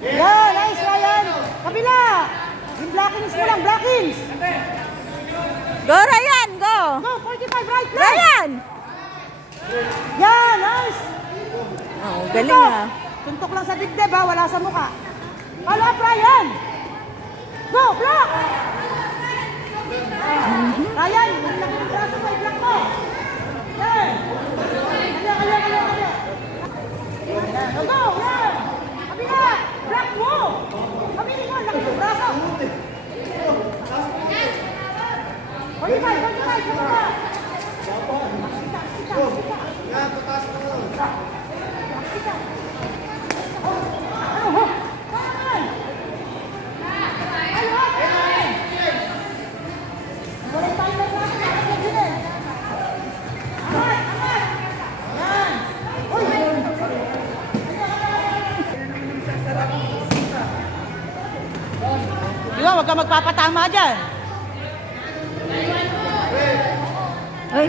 Yan, nice Ryan. Kabila. Yung blockings mo lang, blockings. Go Ryan, go. Go, 45 right leg. Ryan. Yan, nice. Oh, galing ah. Tuntok lang sa dibdib ha, wala sa mukha. Follow up Ryan. Go, block. Ryan, maglaki ng braso mo, i-block mo. Yan. Kanya. Go, go, yan. Kabila, block mo. Kabili mo, laki ng braso. 45, kabila. Yan, pataas mo. Huwag ka magpapatama dyan. Ay.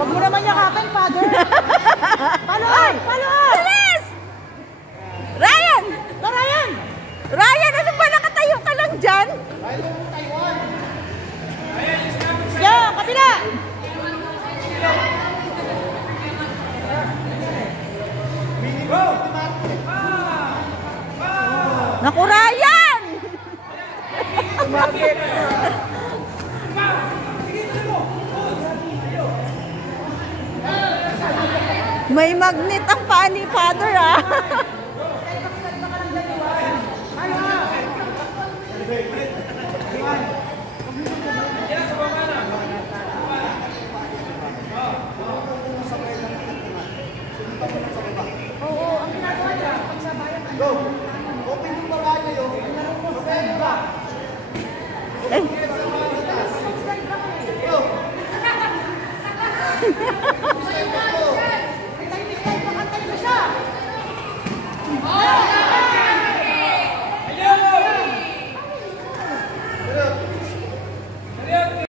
Huwag mo naman yakapin, father. Follow! Bilis! Ryan! Go, Ryan! Ryan, ano ba? Nakatayo ka lang dyan? Yan, kabila! Naku, Ryan! May magnet ang paa ni Father ah.